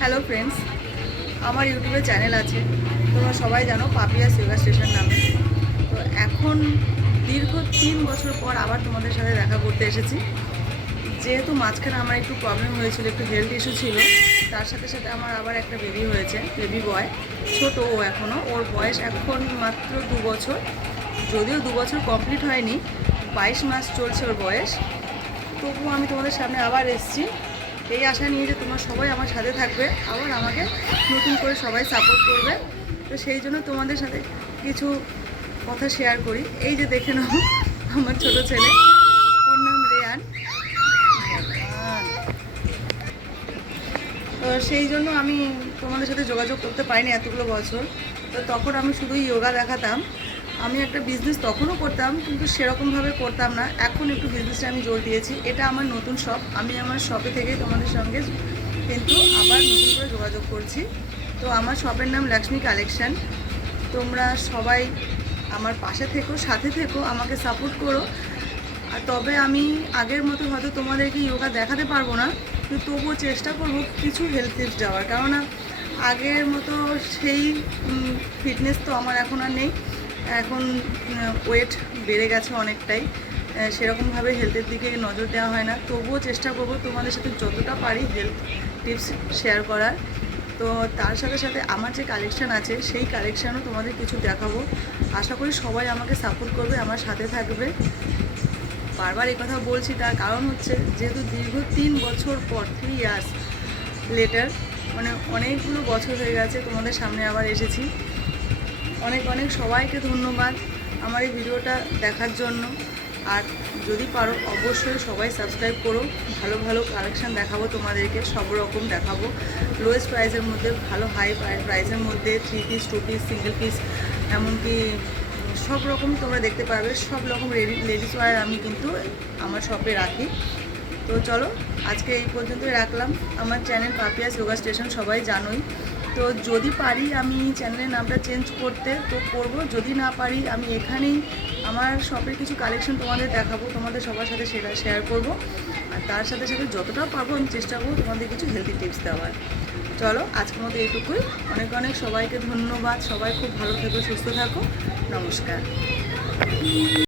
Hello friends, আমার ইউটিউবে channel আছে, তোমরা সবাই জানো পাপিয়াস যোগা স্টেশন নামে। তো এখন দীর্ঘ 3 বছর পর আবার তোমাদের সাথে দেখা করতে এসেছি। যেহেতু মাঝখানে আমার একটু প্রবলেম হয়েছিল, একটু হেলথ ইস্যু ছিল, তার সাথে সাথে আমার আবার একটা বেবি হয়েছে, বেবি বয়। ছোট ও এখনও, ওর বয়স এখন মাত্র 2 বছর, যদিও 2 বছর কমপ্লিট হয়নি, 22 মাস চলছে ওর বয়স। তবুও আমি তোমাদের সামনে আবার এসেছি এই আশা নিয়ে যে তোমরা সবাই আমার সাথে থাকবে, আবার আমাকে নতুন করে সবাই সাপোর্ট করবে। তো সেই জন্য তোমাদের সাথে কিছু কথা শেয়ার করি। এই যে দেখে নাও আমার ছোট ছেলে, ওর নাম রেয়ান। তো সেই জন্য আমি তোমাদের সাথে যোগাযোগ করতে পারিনি এতগুলো বছর। তো তখন আমি শুধুই যোগা দেখাতাম। আমি একটা বিজনেস তখনও করতাম, কিন্তু সেরকমভাবে করতাম না। এখন একটু বিজনেসে আমি জোর দিয়েছি। এটা আমার নতুন শপ, আমি আমার শপে থেকেই তোমাদের সঙ্গে কিন্তু আবার নতুন করে যোগাযোগ করছি। তো আমার শপের নাম লক্ষ্মী কালেকশন। তোমরা সবাই আমার পাশে থেকো, সাথে থেকো, আমাকে সাপোর্ট করো। আর তবে আমি আগের মতো হয়তো তোমাদেরকে যোগা দেখাতে পারবো না, কিন্তু তবুও চেষ্টা করব কিছু হেলথ টিপস দেওয়ার। কেননা আগের মতো সেই ফিটনেস তো আমার এখন আর নেই। এখন ওয়েট বেড়ে গেছে অনেকটাই, সেরকমভাবে হেলথের দিকে নজর দেওয়া হয় না। তবুও চেষ্টা করব তোমাদের সাথে যতটা পারি হেলথ টিপস শেয়ার করার। তো তার সাথে সাথে আমার যে কালেকশান আছে সেই কালেকশানও তোমাদের কিছু দেখাবো। আশা করি সবাই আমাকে সাপোর্ট করবে, আমার সাথে থাকবে। বারবার এই কথা বলছি, তার কারণ হচ্ছে যেহেতু দীর্ঘ 3 বছর পর, 3 ইয়ার্স লেটার, মানে অনেকগুলো বছর হয়ে গেছে তোমাদের সামনে আবার এসেছি। অনেক অনেক সবাইকে ধন্যবাদ আমার এই ভিডিওটা দেখার জন্য। আর যদি পারো অবশ্যই সবাই সাবস্ক্রাইব করো। ভালো ভালো কালেকশান দেখাবো তোমাদেরকে, সব রকম দেখাবো। লোয়েস্ট প্রাইসের মধ্যে, ভালো হাই প্রাইসের মধ্যে, 3 পিস, 2 পিস, সিঙ্গেল পিস, এমনকি সব রকম তোমরা দেখতে পারবে। সব রকম লেডিস ওয়্যার আমি কিন্তু আমার শপে রাখি। তো চলো আজকে এই পর্যন্তই রাখলাম। আমার চ্যানেল পাপিয়াস যোগা স্টেশন সবাই জানোই। তো যদি পারি আমি চ্যানেলের নামটা চেঞ্জ করতে তো করব, যদি না পারি আমি এখানেই আমার শপের কিছু কালেকশন তোমাদের দেখাবো, তোমাদের সবার সাথে সেটা শেয়ার করব। আর তার সাথে সাথে যতটা পারবো আমি চেষ্টা করবো তোমাদের কিছু হেলদি টিপস দেওয়ার। চলো আজকের মতো এইটুকুই। অনেক অনেক সবাইকে ধন্যবাদ। সবাই খুব ভালো থেকো, সুস্থ থাকো। নমস্কার।